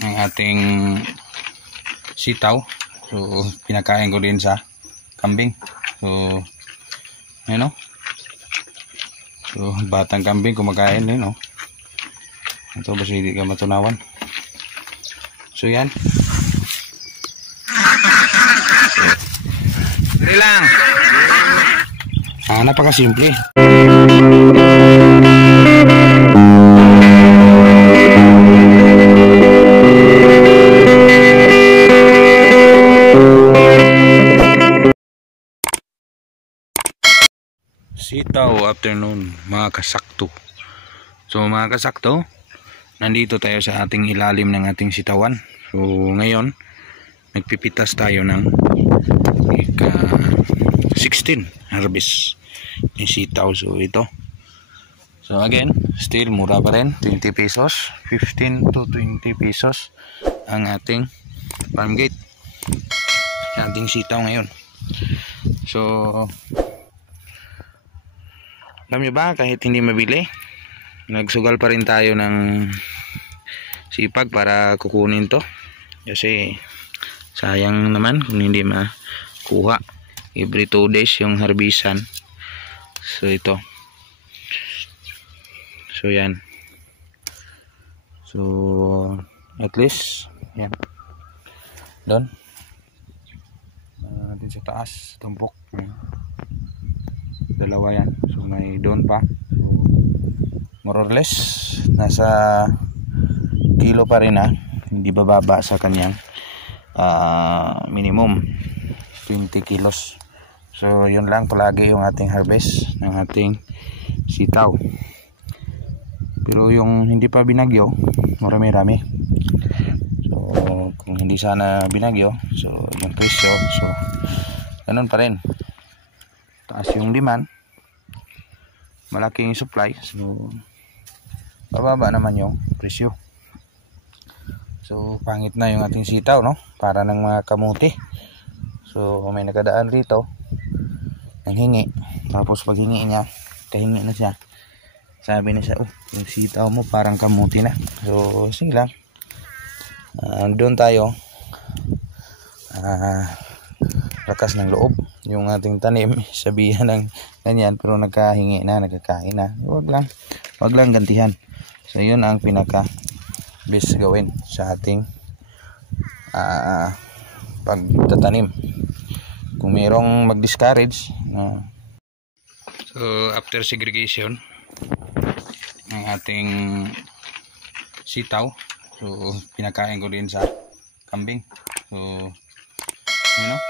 ang ating sitaw. So pinakain ko din sa kambing. So ayun, no? So batang kambing kumakain din, no? Ito basta hindi ka matunawan. So yan. Dali lang. Napakasimple. Sitaw afternoon, mga kasakto. So mga kasakto, nandito tayo sa ating ilalim ng ating sitawan. So ngayon, nagpipitas tayo ng ika 16 harvest yung sitaw. So ito. So again, still mura pa rin, 20 pesos, 15 to 20 pesos ang ating farm gate. Sa ating sitaw ngayon. So alam nyo ba, kahit hindi mabili, nagsugal pa rin tayo ng sipag para kukunin to. Kasi sayang naman kung hindi makuha. Every 2 days yung harbisan. So ito. So yan. So at least yan. Doon. Din sa taas, tumpok. Dalawa yan. So may doon pa. So, more or less nasa kilo pa rin, hindi bababa sa kanyang minimum 20 kilos. So yun lang palagi yung ating harvest ng ating sitaw. Pero yung hindi pa binagyo, marami-rami. So kung hindi sana binagyo, so yung presyo, so ganun pa rin. Taas yung demand, malaking supply, so bababa naman yung presyo. So pangit na yung ating sitaw, no? Para ng mga kamuti. So may nakadaan dito, nanghingi. Tapos pag hingi niya, kahingi na siya. Sabi na siya, oh, yung sitaw mo parang kamuti na. So sige lang, doon tayo lakas ng loob yung ating tanim, sabihan ng ganyan, pero nagkahingi na, nagkakain na, wag lang gantihan. So yun ang pinaka best gawin sa ating pagtatanim kung mayroong mag-discourage. So after segregation ng ating sitaw, so pinakain ko din sa kambing. So you know,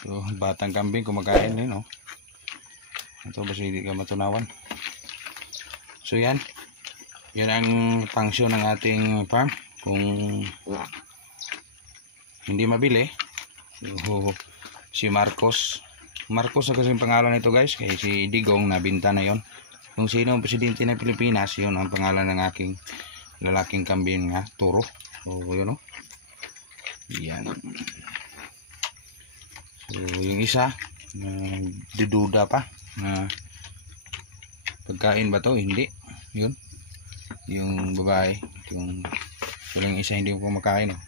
so batang kambing kumakain din, no? Ito basta hindi ka matunawan. So yan ang function ng ating farm. Kung hindi mabili, so, si Marcos na kasi yung pangalan nito, guys, kaya si Digong nabinta na yon. Kung sino ang presidente ng Pilipinas, yun ang pangalan ng aking lalaking kambing nga, Turo. So yun, no? Yan. So yung isa diduda pa na pagkain ba to, hindi. Yun yung babae, yung isa hindi ko kumakain, no?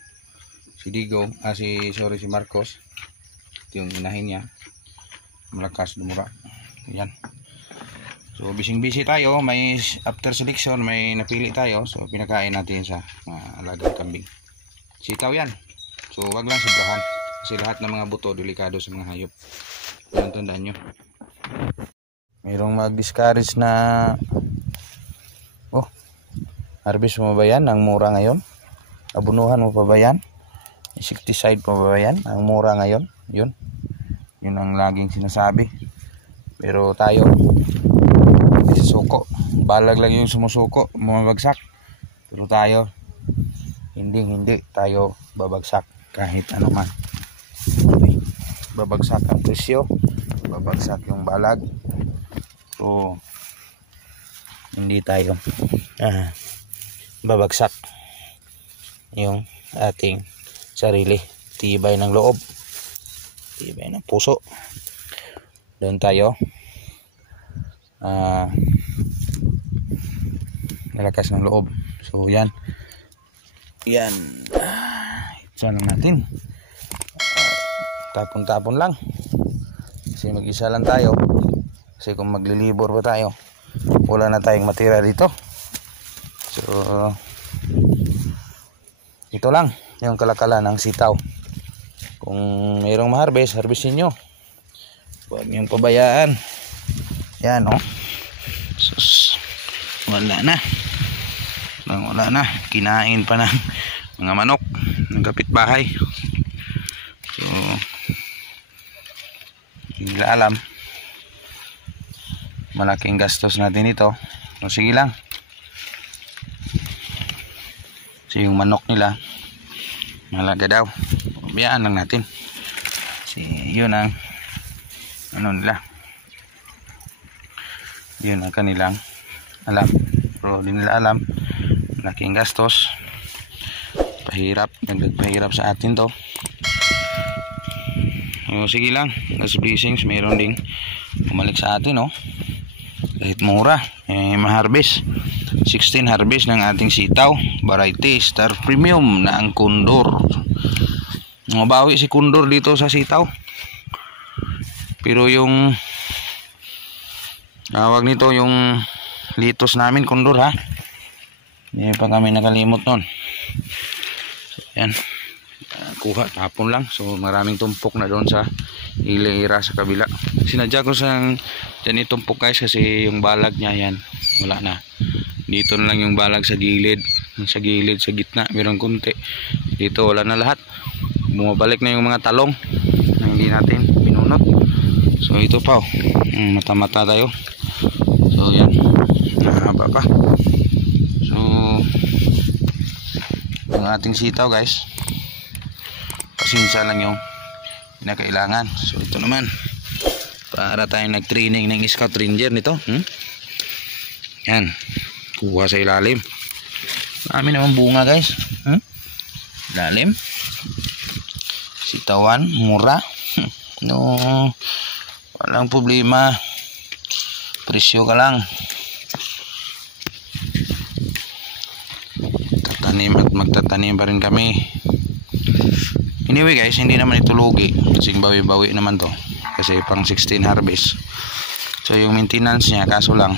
Si Digong, si Marcos, yung inahin niya, malakas dumura. Yan. So busy tayo, may after selection may napili tayo, so pinakain natin sa alagang kambing. Sitaw yan. So wag lang sobrahan kasi lahat ng mga buto delikado sa mga hayop. Yan, tandaan nyo. Mayroong mag-discourage na, oh, harvest mo ba yan? Ang mura ngayon. Abunuhan mo pa ba yan? Insecticide pa ba yan? Ang mura ngayon. Yun ang laging sinasabi. Pero tayo suko, balag lang yung sumusuko, bumabagsak. Pero tayo hindi tayo babagsak kahit ano man. Babagsak ang presyo, babagsak yung balag. So hindi tayo babagsak yung ating sarili. Tibay ng loob, tibay ng puso, doon tayo malakas ng loob. So yan, Yan. Isa lang natin. Tapon-tapon lang. Kasi mag-isa lang tayo. Kasi kung maglilibor pa tayo, wala na tayong matira dito. So, ito lang yung kalakalan ng sitaw. Kung mayroong ma-harvest, harvestin nyo. Huwag niyong pabayaan. Yan, oh. Sus, wala na. Wala na. Kinain pa ng mga manok ng kapitbahay. So, hindi nila alam. Malaking gastos natin ito. So, sige lang. Kasi yung manok nila, malaga daw. Biyaan lang natin. Kasi yun ang ano nila. Yun ang kanilang alam. Pero di nila alam. Malaking gastos. Pahirap. Nagpahirap sa atin to. So, sige lang. God's blessings. Mayroon ding bumalik sa atin, oh. Kahit mura. Ma-harvest. 16 harvest ng ating sitaw. Variety Star Premium na ang Condor. Mabawi si Condor dito sa sitaw. Pero yung tawag nito yung litos namin Condor, ha. Hindi pa kami nakalimot nun. So, yan. Kuha, tapon lang. So maraming tumpok na doon sa hilera sa kabila. Sinadya ko sa dyan itumpok guys, kasi yung balag niya yan wala na. Dito na lang yung balag sa gilid. Sa gilid, sa gitna mayroong kunti. Dito wala na lahat. Bumabalik na yung mga talong na hindi natin binunot. So ito pa, oh. Mata-mata tayo. So yan, mahaba pa. So yung ating sitaw guys, pasinsa lang yung pinakailangan. So ito naman, para tayong nag-training ng Scout Ranger nito. Yan, kuha sa ilalim. Dami naman bunga guys. Ilalim. Sitawan, mura. No, walang problema. Presyo ka lang. Tatanim at magtatanim pa rin kami. Anyway guys, hindi naman ito lugi. Kasi bawi-bawi naman to. Kasi pang 16 harvest. So yung maintenance niya, kaso lang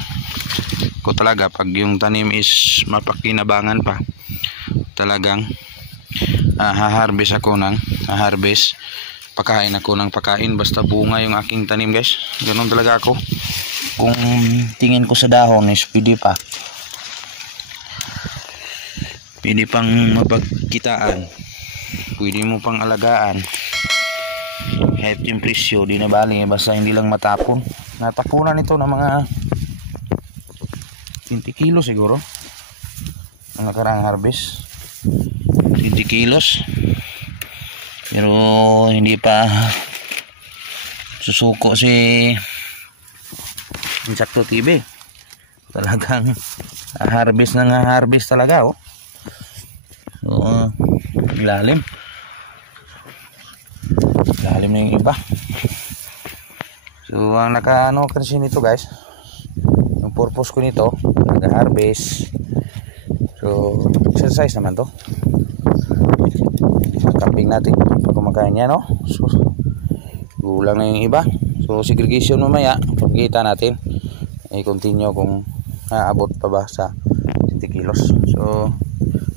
ko talaga pag yung tanim is mapakinabangan pa, talagang haharvest ako ng haharvest, pakain ako ng pakain basta bunga yung aking tanim guys. Ganun talaga ako. Kung tingin ko sa dahon is pwede pang mapagkitaan, pwede mo pang alagaan, kahit yung presyo di na bali, basta hindi lang matapon. Natapunan ito ng mga 20 kilo siguro ang nakaraang harvest. 20 kilos, pero hindi pa susuko si Insakto TV. Talagang harvest na harvest talaga, oh. So lalim na yung iba. So ang nakaano kasi nito guys, yung purpose ko nito, nag-harvest. So exercise naman to. Camping natin pag kumakain yan, no? So gulang na yung iba. So segregation mamaya, pagkita natin i-continue kung aabot pa ba sa 20 kilos. So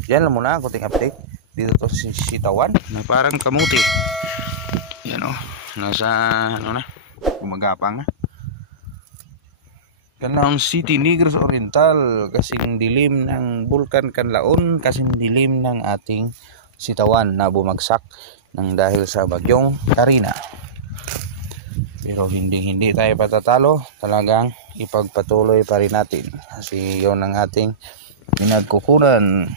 yan lang muna ang kunting update dito to sa sitawan na parang kamuti. Yan, oh, nasa ano na, gumagapang na. Canlaon City, Negros Oriental, kasing dilim ng Bulkan Canlaon, kasing dilim ng ating sitawan na bumagsak ng dahil sa bagyong Karina. Pero hindi tayo patatalo, talagang ipagpatuloy pa rin natin kasi yun ang ating pinagkukunan.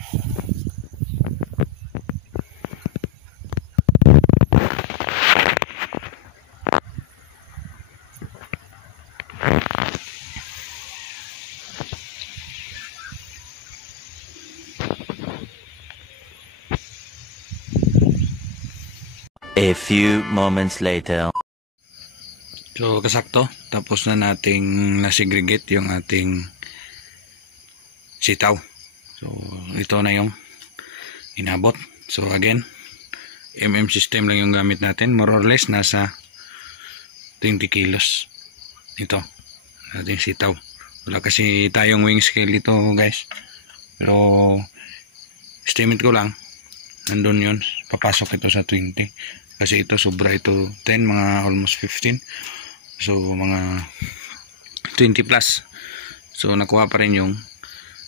A few moments later. So kasakto, tapos na nating na-segregate yung ating sitaw. So ito na yung inabot. So again, system lang yung gamit natin, more or less nasa 20 kilos ito ating sitaw. Wala kasi tayong weighing scale ito guys, pero estimate ko lang nandun yun, papasok ito sa 20 kasi ito sobra, ito 10, mga almost 15, so mga 20 plus. So nakuha pa rin yung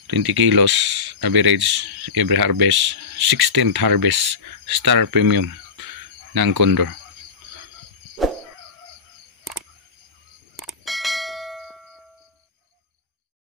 20 kilos average every harvest, 16th harvest Star Premium ng Condor.